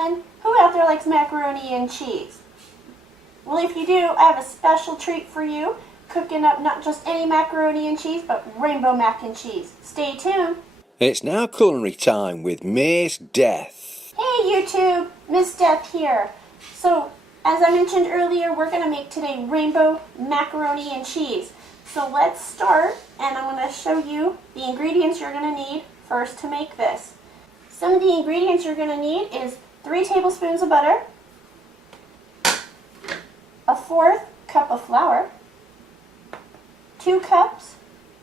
everyone! Who out there likes macaroni and cheese? Well, if you do, I have a special treat for you. Cooking up not just any macaroni and cheese, but rainbow mac and cheese. Stay tuned. It's now culinary time with Miss Death. Hey YouTube, Miss Death here. So, as I mentioned earlier, we're going to make today rainbow macaroni and cheese. So let's start, and I'm going to show you the ingredients you're going to need first to make this. Some of the ingredients you're going to need is 3 tablespoons of butter, a 1/4 cup of flour, 2 cups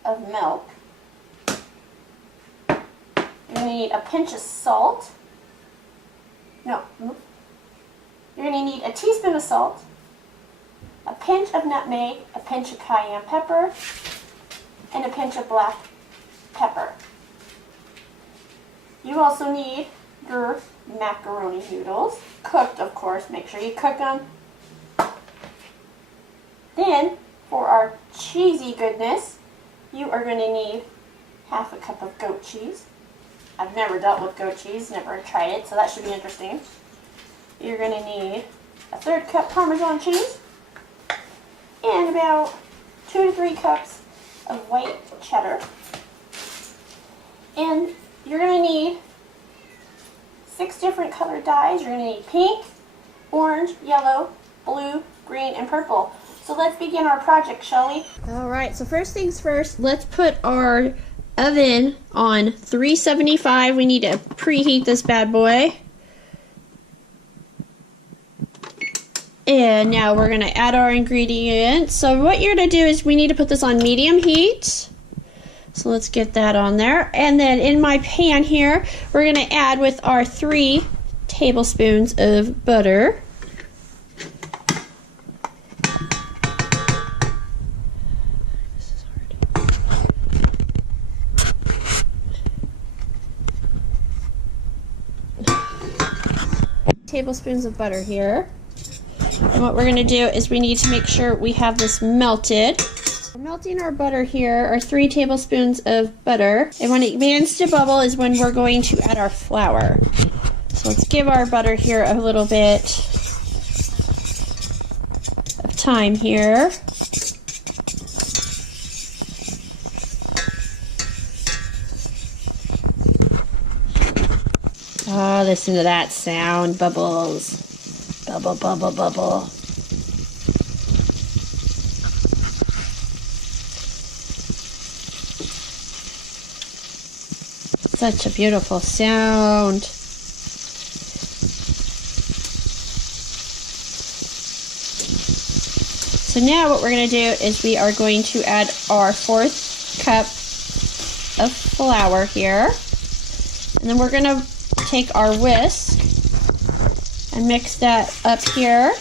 of milk. You're going to need a pinch of salt. You're going to need a teaspoon of salt, a pinch of nutmeg, a pinch of cayenne pepper, and a pinch of black pepper. You also need your macaroni noodles, cooked of course, make sure you cook them. Then, for our cheesy goodness, you are going to need 1/2 cup of goat cheese. I've never dealt with goat cheese, never tried it, so that should be interesting. You're going to need a 1/3 cup Parmesan cheese and about 2 to 3 cups of white cheddar. And you're going to need 6 different colored dyes. You're going to need pink, orange, yellow, blue, green, and purple. So let's begin our project, shall we? Alright, so first things first, let's put our oven on 375. We need to preheat this bad boy. And now we're going to add our ingredients. So what you're going to do is we need to put this on medium heat. So let's get that on there. And then in my pan here, we're going to add with our 3 tablespoons of butter. Tablespoons of butter here. And what we're going to do is we need to make sure we have this melted. We're melting our butter here, our 3 tablespoons of butter. And when it begins to bubble is when we're going to add our flour. So let's give our butter here a little bit of time here. Oh, listen to that sound. Bubbles. Bubble, bubble, bubble. Such a beautiful sound. So now what we're going to do is we are going to add our 1/4 cup of flour here. And then we're going to take our whisk and mix that up here.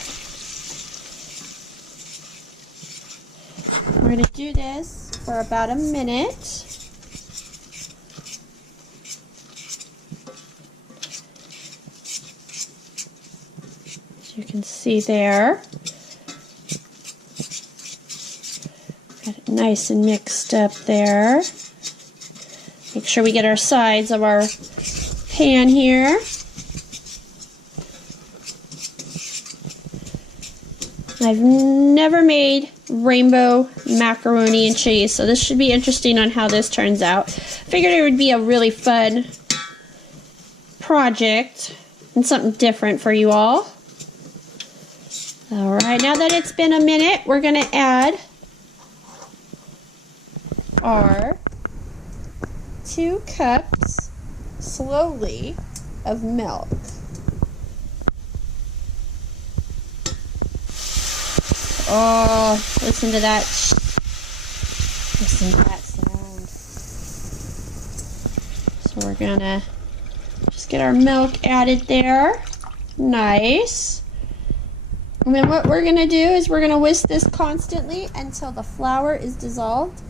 We're going to do this for about a minute. As you can see there. Got it nice and mixed up there. Make sure we get our sides of our pan here. I've never made rainbow macaroni and cheese, so this should be interesting on how this turns out. Figured it would be a really fun project and something different for you all. Alright, now that it's been a minute, we're going to add our 2 cups slowly of milk. Oh, listen to that. Listen to that sound. So we're gonna just get our milk added there. Nice. And then what we're gonna do is we're gonna whisk this constantly until the flour is dissolved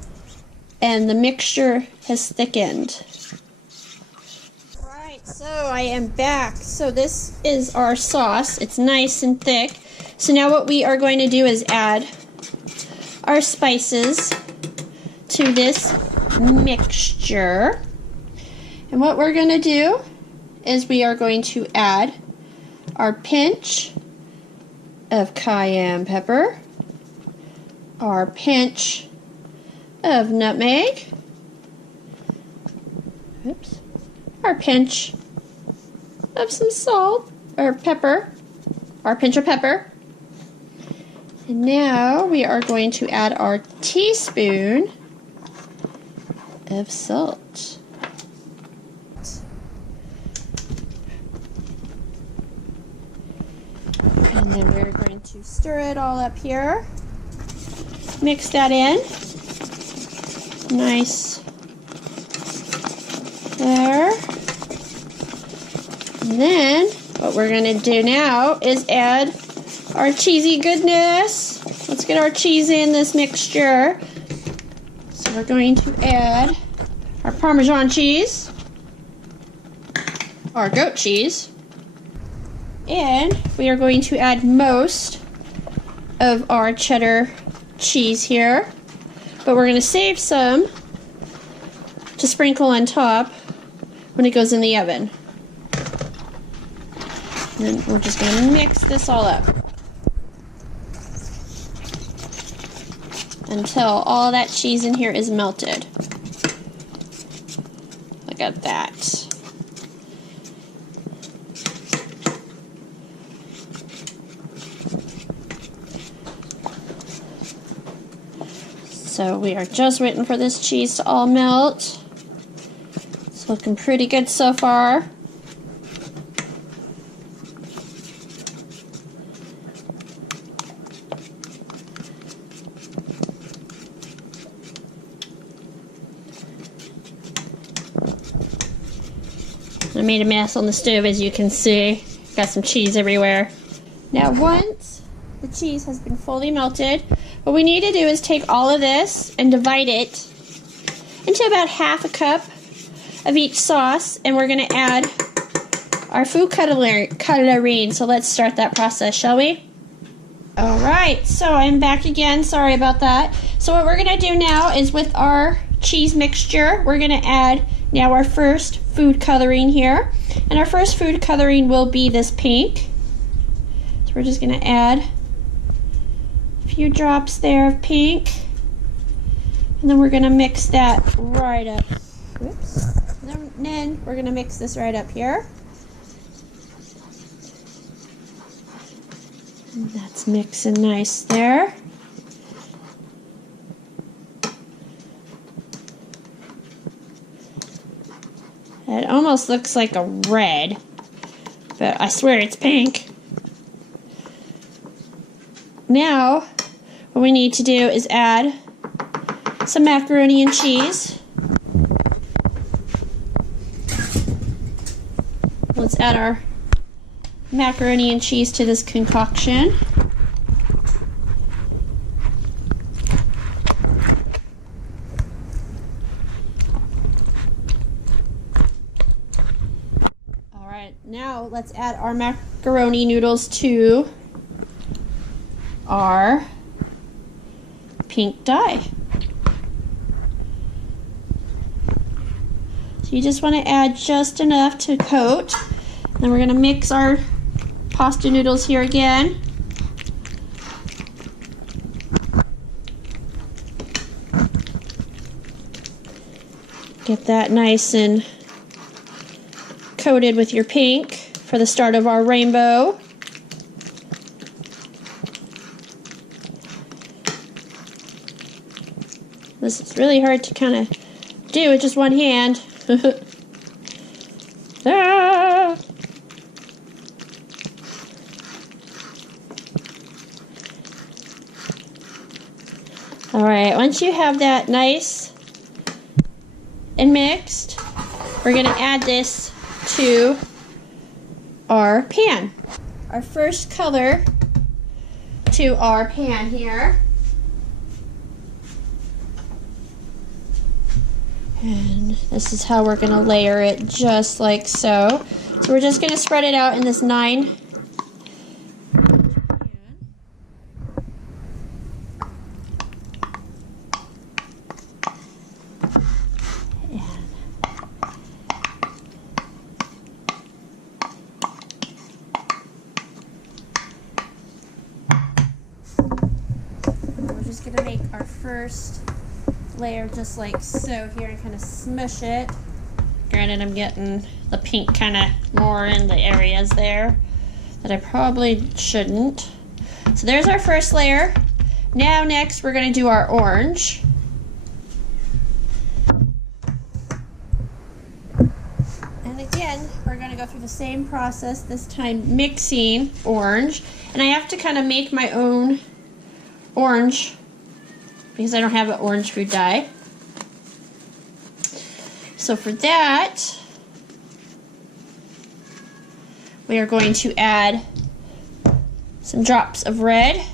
and the mixture has thickened. Alright, so I am back. So this is our sauce. It's nice and thick. So now what we are going to do is add our spices to this mixture. And what we're going to do is we are going to add our pinch of cayenne pepper, our pinch of nutmeg, oops, our pinch of some salt or pepper, our pinch of pepper. And now we are going to add our teaspoon of salt. And then we're going to stir it all up here. Mix that in. Nice. There. And then what we're going to do now is add our cheesy goodness. Let's get our cheese in this mixture. So we're going to add our Parmesan cheese, our goat cheese, and we are going to add most of our cheddar cheese here, but we're going to save some to sprinkle on top when it goes in the oven. And then we're just going to mix this all up until all that cheese in here is melted. Look at that. So we are just waiting for this cheese to all melt. It's looking pretty good so far. I made a mess on the stove, as you can see. Got some cheese everywhere. Now once the cheese has been fully melted, what we need to do is take all of this and divide it into about half a cup of each sauce, and we're going to add our food coloring. So let's start that process, shall we? Alright, so I'm back again. Sorry about that. So what we're going to do now is with our cheese mixture, we're going to add now our first food coloring here. And our first food coloring will be this pink. So we're just going to add a few drops there of pink. And then we're going to mix that right up. Whoops. And then we're going to mix this right up here. And that's mixing nice there. It almost looks like a red, but I swear it's pink. Now, what we need to do is add some macaroni and cheese. Let's add our macaroni and cheese to this concoction. Now let's add our macaroni noodles to our pink dye. So you just want to add just enough to coat. Then we're going to mix our pasta noodles here again. Get that nice and coated with your pink for the start of our rainbow. This is really hard to kind of do with just one hand. Ah! Alright, once you have that nice and mixed, we're going to add this to our pan. Our first color to our pan here. And this is how we're going to layer it, just like so. So we're just going to spread it out in this 9. gonna make our first layer just like so here and kind of smush it. Granted, I'm getting the pink kind of more in the areas there that I probably shouldn't. So there's our first layer. Now next we're gonna do our orange. And again, we're gonna go through the same process, this time mixing orange. And I have to kind of make my own orange because I don't have an orange food dye. So for that, we are going to add some drops of red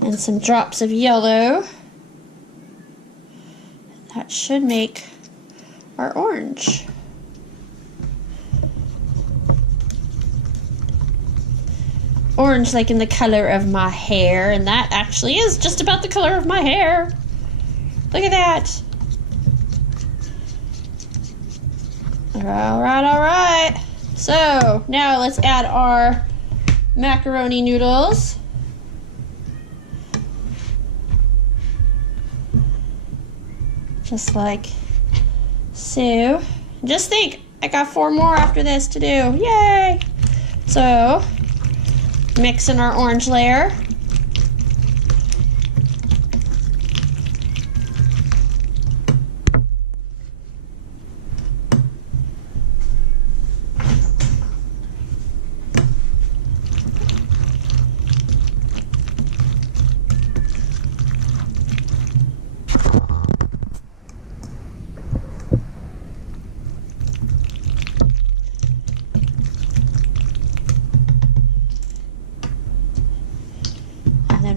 and some drops of yellow. That should make our orange. Orange like in the color of my hair, and that actually is just about the color of my hair. Look at that. All right. So now let's add our macaroni noodles. Just like so. Just think, I got 4 more after this to do. Yay! So, mix in our orange layer.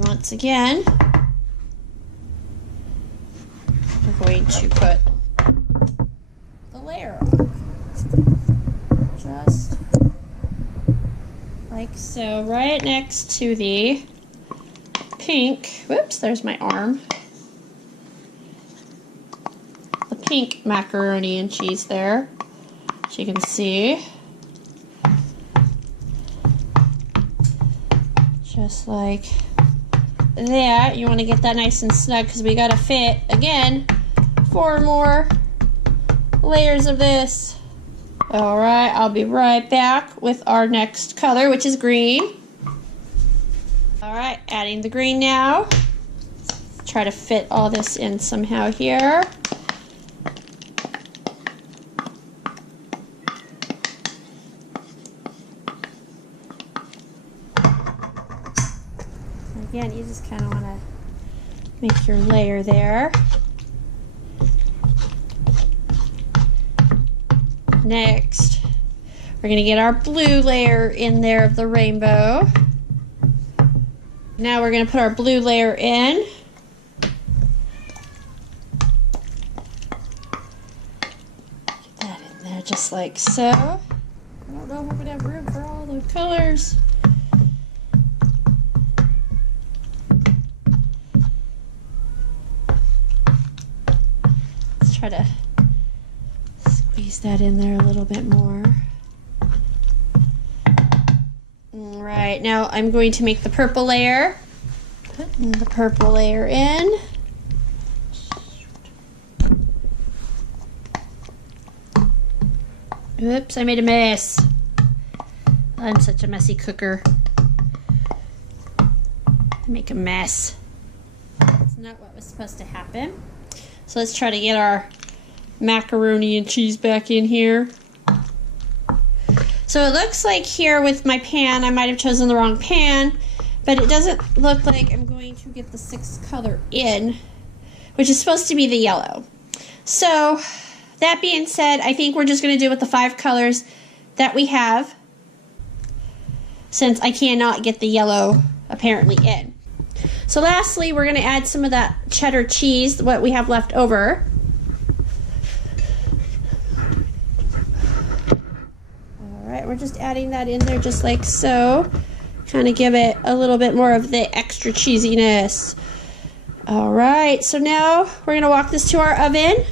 Once again, we're going to put the layer on, just like so, right next to the pink, whoops, there's my arm, the pink macaroni and cheese there, as you can see, just like that. You want to get that nice and snug because we got to fit, again, 4 more layers of this. Alright, I'll be right back with our next color, which is green. Alright, adding the green now. Try to fit all this in somehow here. Again, you just kind of want to make your layer there. Next, we're going to get our blue layer in there of the rainbow. Now we're going to put our blue layer in. Get that in there just like so. I don't know if we're going to have room for all the colors. Try to squeeze that in there a little bit more. All right, now I'm going to make the purple layer. Putting the purple layer in. Oops, I made a mess. I'm such a messy cooker. I make a mess. That's not what was supposed to happen. So let's try to get our macaroni and cheese back in here. So it looks like here with my pan, I might have chosen the wrong pan, but it doesn't look like I'm going to get the 6th color in, which is supposed to be the yellow. So that being said, I think we're just going to do with the 5 colors that we have, since I cannot get the yellow apparently in. So lastly, we're going to add some of that cheddar cheese, what we have left over. Alright, we're just adding that in there just like so. Kind of give it a little bit more of the extra cheesiness. Alright, so now we're going to walk this to our oven.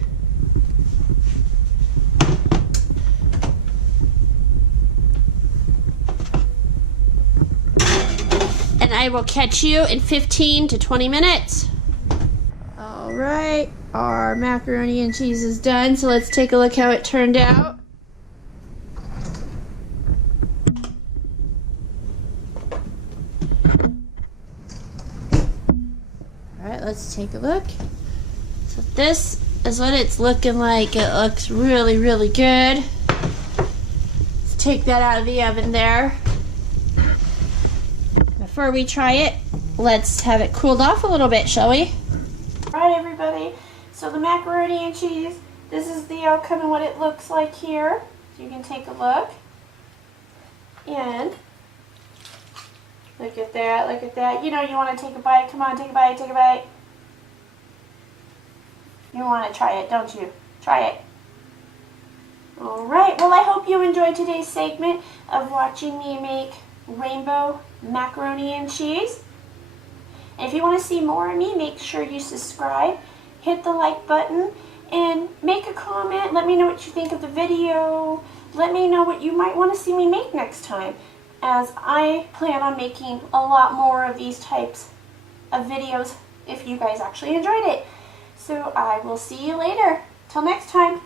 and I will catch you in 15 to 20 minutes. All right, our macaroni and cheese is done, so let's take a look how it turned out. All right, let's take a look. So this is what it's looking like. It looks really, really good. Let's take that out of the oven there. Before we try it, let's have it cooled off a little bit, shall we? All right, everybody. So the macaroni and cheese, this is the outcome and what it looks like here. So you can take a look. And look at that, look at that. You know you want to take a bite. Come on, take a bite, take a bite. You want to try it, don't you? Try it. All right, well, I hope you enjoyed today's segment of watching me make rainbow macaroni and cheese. And if you want to see more of me, make sure you subscribe, hit the like button, and make a comment. Let me know what you think of the video. Let me know what you might want to see me make next time, as I plan on making a lot more of these types of videos if you guys actually enjoyed it. So I will see you later. Till next time.